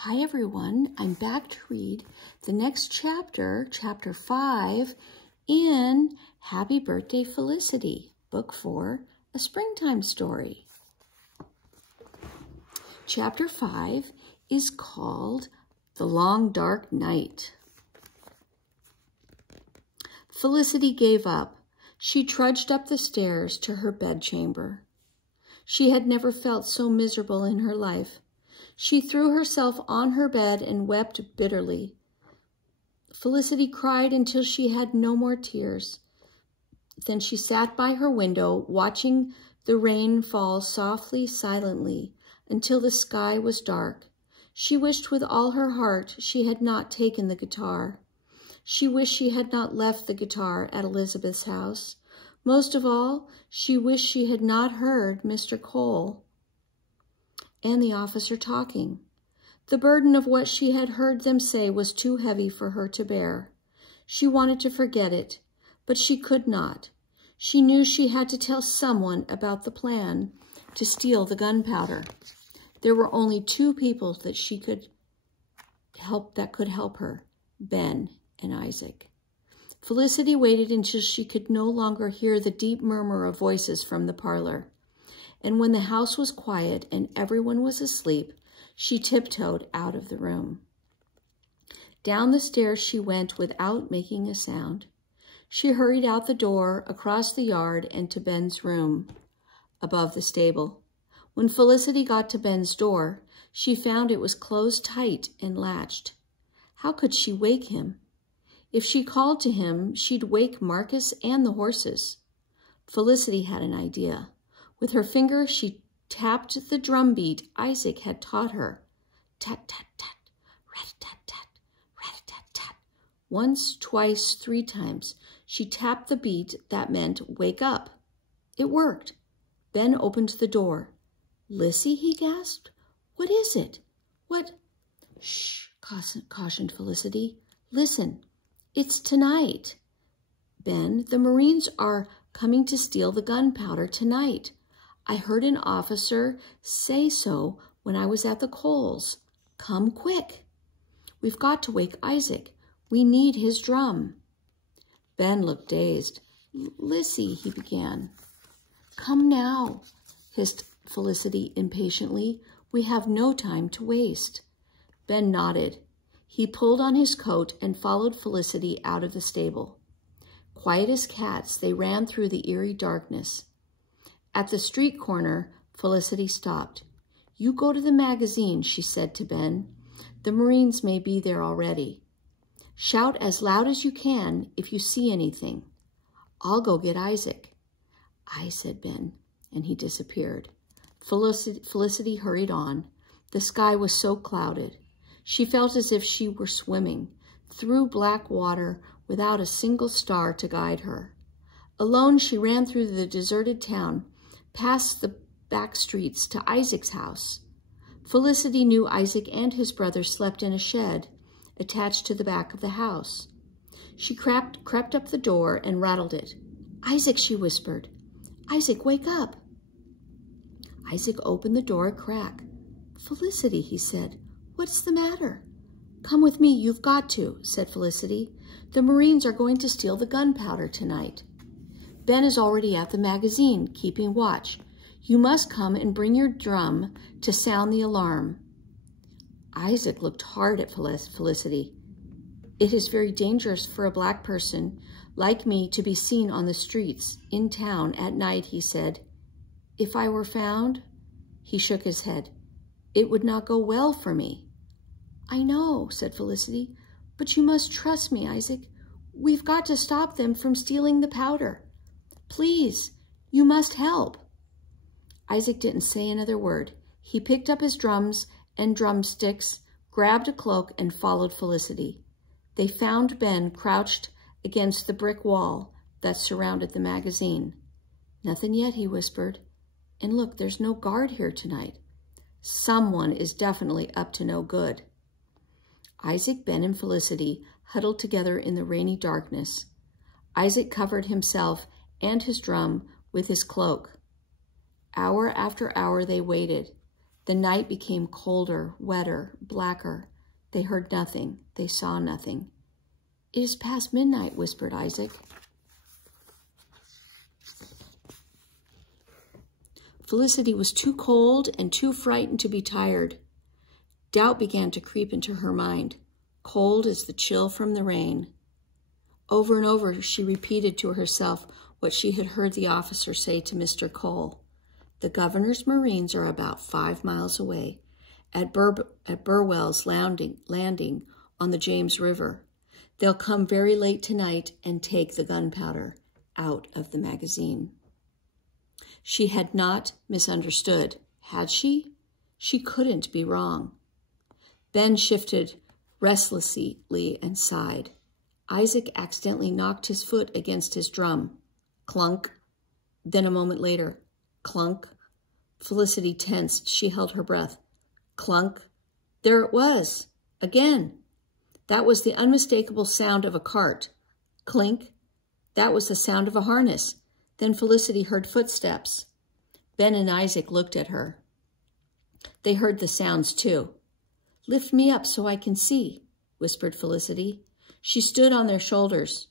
Hi everyone, I'm back to read the next chapter, chapter 5, in Happy Birthday Felicity, book 4, A Springtime Story. Chapter 5 is called The Long Dark Night. Felicity gave up. She trudged up the stairs to her bedchamber. She had never felt so miserable in her life. She threw herself on her bed and wept bitterly. Felicity cried until she had no more tears. Then she sat by her window, watching the rain fall softly, silently, until the sky was dark. She wished with all her heart she had not taken the guitar. She wished she had not left the guitar at Elizabeth's house. Most of all, she wished she had not heard Mr. Cole and the officer talking. The burden of what she had heard them say was too heavy for her to bear. She wanted to forget it, but she could not. She knew she had to tell someone about the plan to steal the gunpowder. There were only two people that could help her, Ben and Isaac. Felicity waited until she could no longer hear the deep murmur of voices from the parlor. And when the house was quiet and everyone was asleep, she tiptoed out of the room. Down the stairs she went without making a sound. She hurried out the door, across the yard, and to Ben's room above the stable. When Felicity got to Ben's door, she found it was closed tight and latched. How could she wake him? If she called to him, she'd wake Marcus and the horses. Felicity had an idea. With her finger, she tapped the drum beat Isaac had taught her. Tat, tat, tat, rat-a-tat-tat, rat-a-tat-tat. Once, twice, 3 times, she tapped the beat that meant wake up. It worked. Ben opened the door. "Lissy," he gasped. "What is it? What?" "Shh," cautioned Felicity. "Listen, it's tonight. Ben, the Marines are coming to steal the gunpowder tonight. I heard an officer say so when I was at the Coles. Come quick. We've got to wake Isaac. We need his drum." Ben looked dazed. "Lissy," he began. "Come now," hissed Felicity impatiently. "We have no time to waste." Ben nodded. He pulled on his coat and followed Felicity out of the stable. Quiet as cats, they ran through the eerie darkness. At the street corner, Felicity stopped. "You go to the magazine," she said to Ben. "The Marines may be there already. Shout as loud as you can if you see anything. I'll go get Isaac." "Aye," said Ben, and he disappeared. Felicity hurried on. The sky was so clouded. She felt as if she were swimming through black water without a single star to guide her. Alone, she ran through the deserted town, past the back streets to Isaac's house. Felicity knew Isaac and his brother slept in a shed attached to the back of the house. She crept up the door and rattled it. "Isaac," she whispered. "Isaac, wake up." Isaac opened the door a crack. "Felicity," he said, "what's the matter?" "Come with me, you've got to," said Felicity. "The Marines are going to steal the gunpowder tonight. Ben is already at the magazine, keeping watch. You must come and bring your drum to sound the alarm." Isaac looked hard at Felicity. "It is very dangerous for a black person like me to be seen on the streets in town at night," he said. "If I were found," he shook his head, "it would not go well for me." "I know," said Felicity, "but you must trust me, Isaac. We've got to stop them from stealing the powder. Please, you must help." Isaac didn't say another word. He picked up his drums and drumsticks, grabbed a cloak, and followed Felicity. They found Ben crouched against the brick wall that surrounded the magazine. "Nothing yet," he whispered. "And look, there's no guard here tonight. Someone is definitely up to no good." Isaac, Ben, and Felicity huddled together in the rainy darkness. Isaac covered himself and his drum with his cloak. Hour after hour they waited. The night became colder, wetter, blacker. They heard nothing. They saw nothing. "It is past midnight," whispered Isaac. Felicity was too cold and too frightened to be tired. Doubt began to creep into her mind, cold as the chill from the rain. Over and over she repeated to herself what she had heard the officer say to Mr. Cole. "The governor's Marines are about 5 miles away, at Burwell's landing on the James River. They'll come very late tonight and take the gunpowder out of the magazine." She had not misunderstood, had she? She couldn't be wrong. Ben shifted restlessly and sighed. Isaac accidentally knocked his foot against his drum. Clunk. Then a moment later, clunk. Felicity tensed. She held her breath. Clunk. There it was. Again. That was the unmistakable sound of a cart. Clink. That was the sound of a harness. Then Felicity heard footsteps. Ben and Isaac looked at her. They heard the sounds too. "Lift me up so I can see," whispered Felicity. She stood on their shoulders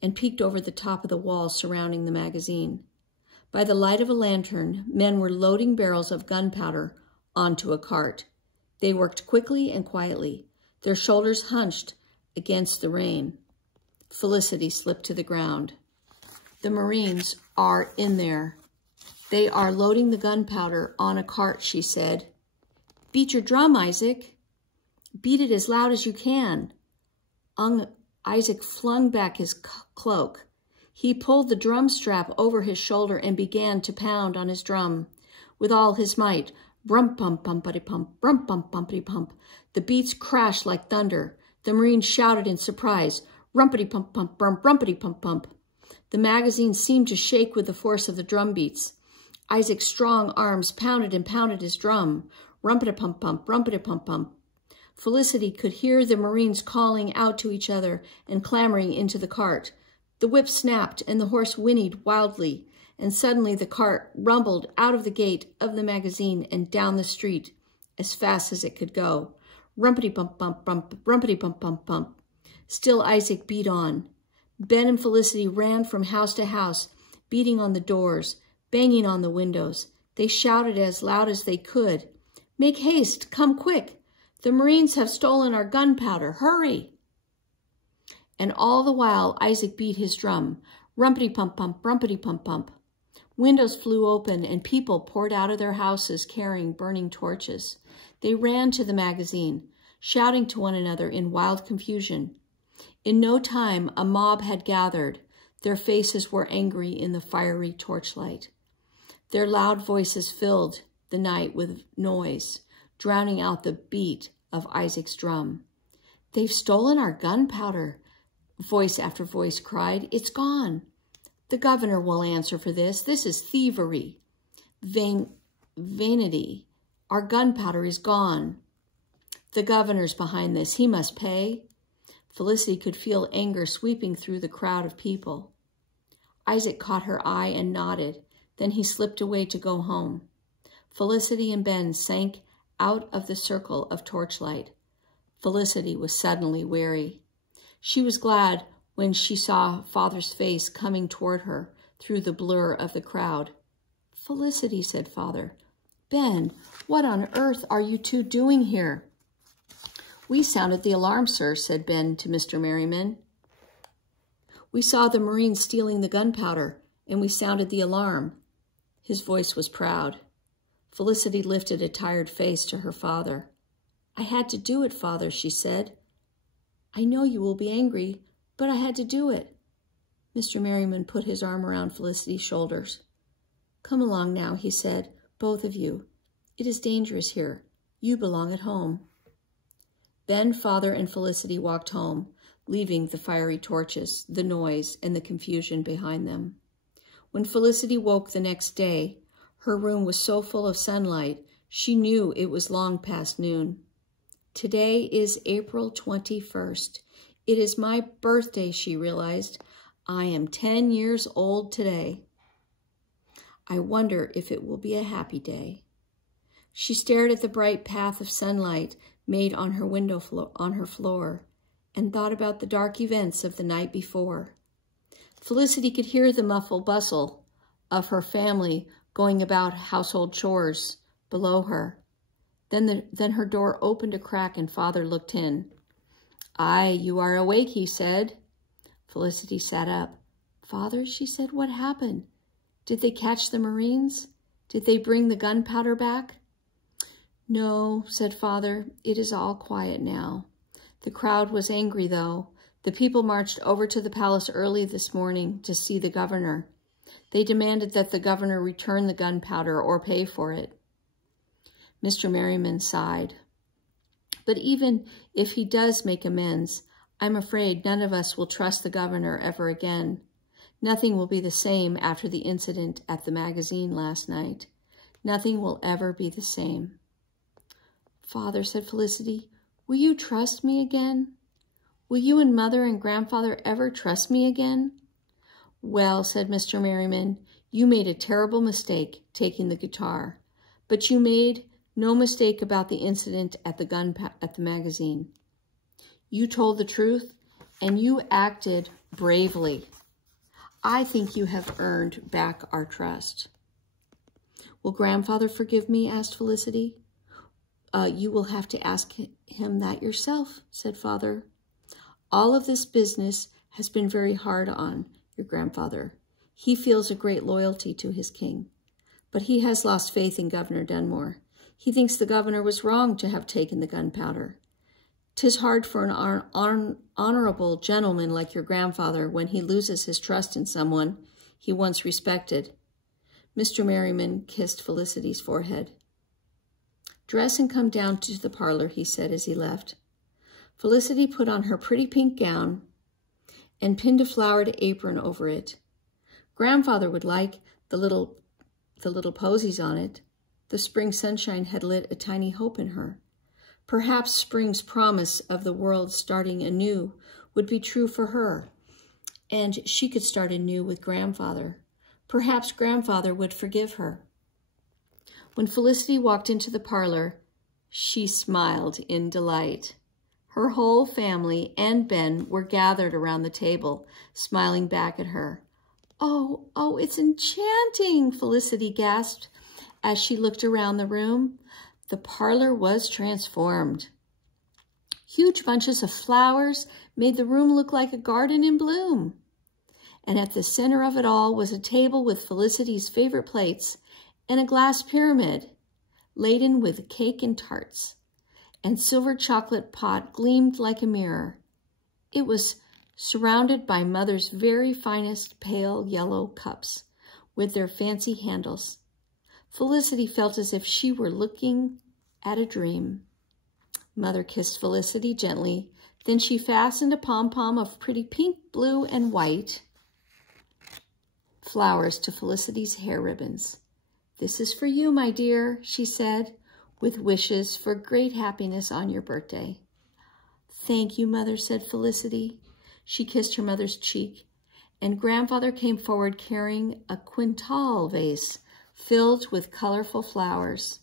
and peeked over the top of the wall surrounding the magazine. By the light of a lantern, men were loading barrels of gunpowder onto a cart. They worked quickly and quietly, their shoulders hunched against the rain. Felicity slipped to the ground. "The Marines are in there. They are loading the gunpowder on a cart," she said. "Beat your drum, Isaac. Beat it as loud as you can." Isaac flung back his cloak. He pulled the drum strap over his shoulder and began to pound on his drum with all his might. Brum-pum-pumpity-pump, brum-pum-pumpity-pump. The beats crashed like thunder. The Marines shouted in surprise, "Rumpity-pump-pump, brum-rumpity-pump-pump." The magazine seemed to shake with the force of the drum beats. Isaac's strong arms pounded and pounded his drum. Rumpity-pump-pump, rumpity-pump-pump. Felicity could hear the Marines calling out to each other and clamoring into the cart. The whip snapped and the horse whinnied wildly, and suddenly the cart rumbled out of the gate of the magazine and down the street as fast as it could go. Rumpity-pump-pump, rumpity-pump-pump-pump. Still Isaac beat on. Ben and Felicity ran from house to house, beating on the doors, banging on the windows. They shouted as loud as they could, "Make haste! Come quick! The Marines have stolen our gunpowder! Hurry!" And all the while, Isaac beat his drum. Rumpity-pump-pump, rumpity-pump-pump. Windows flew open and people poured out of their houses carrying burning torches. They ran to the magazine, shouting to one another in wild confusion. In no time, a mob had gathered. Their faces were angry in the fiery torchlight. Their loud voices filled the night with noise, drowning out the beat of Isaac's drum. "They've stolen our gunpowder," voice after voice cried. "It's gone. The governor will answer for this. This is thievery. Vanity. Our gunpowder is gone. The governor's behind this. He must pay." Felicity could feel anger sweeping through the crowd of people. Isaac caught her eye and nodded. Then he slipped away to go home. Felicity and Ben sank out of the circle of torchlight. Felicity was suddenly weary. She was glad when she saw Father's face coming toward her through the blur of the crowd. "Felicity," said Father. "Ben, what on earth are you two doing here?" "We sounded the alarm, sir," said Ben to Mr. Merriman. "We saw the Marines stealing the gunpowder, and we sounded the alarm." His voice was proud. Felicity lifted a tired face to her father. "I had to do it, Father," she said. "I know you will be angry, but I had to do it." Mr. Merriman put his arm around Felicity's shoulders. "Come along now," he said, "both of you. It is dangerous here. You belong at home." Ben, Father, and Felicity walked home, leaving the fiery torches, the noise, and the confusion behind them. When Felicity woke the next day, her room was so full of sunlight, she knew it was long past noon. "Today is April 21st. It is my birthday," she realized. "I am 10 years old today. I wonder if it will be a happy day." She stared at the bright path of sunlight made on her floor, and thought about the dark events of the night before. Felicity could hear the muffled bustle of her family going about household chores below her. Then her door opened a crack and Father looked in. "Aye, you are awake," he said. Felicity sat up. "Father," she said, "what happened? Did they catch the Marines? Did they bring the gunpowder back?" "No," said Father, "it is all quiet now. The crowd was angry, though. The people marched over to the palace early this morning to see the governor. They demanded that the governor return the gunpowder or pay for it." Mr. Merriman sighed. "But even if he does make amends, I'm afraid none of us will trust the governor ever again. Nothing will be the same after the incident at the magazine last night. Nothing will ever be the same." "Father," said Felicity, "will you trust me again? Will you and Mother and Grandfather ever trust me again?" "Well," said Mr. Merriman, "you made a terrible mistake taking the guitar, but you made no mistake about the incident at the magazine. You told the truth, and you acted bravely. I think you have earned back our trust." "Will Grandfather forgive me?" asked Felicity. You will have to ask him that yourself," said Father. "All of this business has been very hard on your grandfather. He feels a great loyalty to his king, but he has lost faith in Governor Dunmore. He thinks the governor was wrong to have taken the gunpowder. 'Tis hard for an honorable gentleman like your grandfather when he loses his trust in someone he once respected." Mr. Merriman kissed Felicity's forehead. "Dress and come down to the parlor," he said as he left. Felicity put on her pretty pink gown and pinned a flowered apron over it. Grandfather would like the little posies on it. The spring sunshine had lit a tiny hope in her. Perhaps spring's promise of the world starting anew would be true for her, and she could start anew with Grandfather. Perhaps Grandfather would forgive her. When Felicity walked into the parlor, she smiled in delight. Her whole family and Ben were gathered around the table, smiling back at her. Oh, it's enchanting," Felicity gasped as she looked around the room. The parlor was transformed. Huge bunches of flowers made the room look like a garden in bloom. And at the center of it all was a table with Felicity's favorite plates and a glass pyramid laden with cake and tarts, and silver chocolate pot gleamed like a mirror. It was surrounded by Mother's very finest pale yellow cups with their fancy handles. Felicity felt as if she were looking at a dream. Mother kissed Felicity gently, then she fastened a pom-pom of pretty pink, blue, and white flowers to Felicity's hair ribbons. "This is for you, my dear," she said, "with wishes for great happiness on your birthday." "Thank you, Mother," said Felicity. She kissed her mother's cheek, and Grandfather came forward carrying a quintal vase filled with colorful flowers.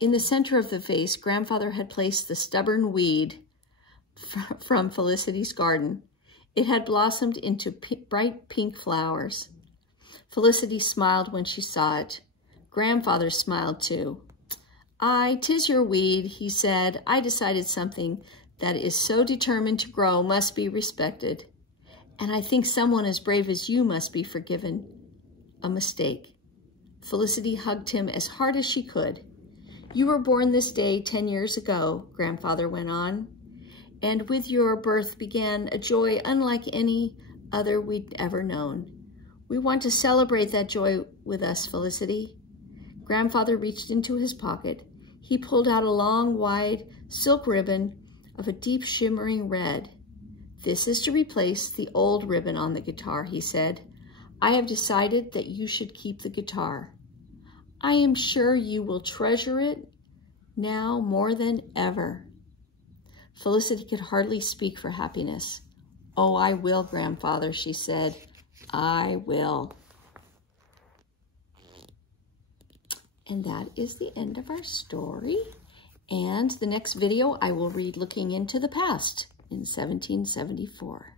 In the center of the vase, Grandfather had placed the stubborn weed from Felicity's garden. It had blossomed into bright pink flowers. Felicity smiled when she saw it. Grandfather smiled too. "Aye, 'tis your weed," he said. "I decided something that is so determined to grow must be respected. And I think someone as brave as you must be forgiven a mistake." Felicity hugged him as hard as she could. "You were born this day 10 years ago," Grandfather went on, "and with your birth began a joy unlike any other we'd ever known. We want to celebrate that joy with us, Felicity." Grandfather reached into his pocket. He pulled out a long, wide silk ribbon of a deep shimmering red. "This is to replace the old ribbon on the guitar," he said. "I have decided that you should keep the guitar. I am sure you will treasure it now more than ever." Felicity could hardly speak for happiness. "Oh, I will, Grandfather," she said. "I will." And that is the end of our story. And the next video I will read Looking into the Past in 1774.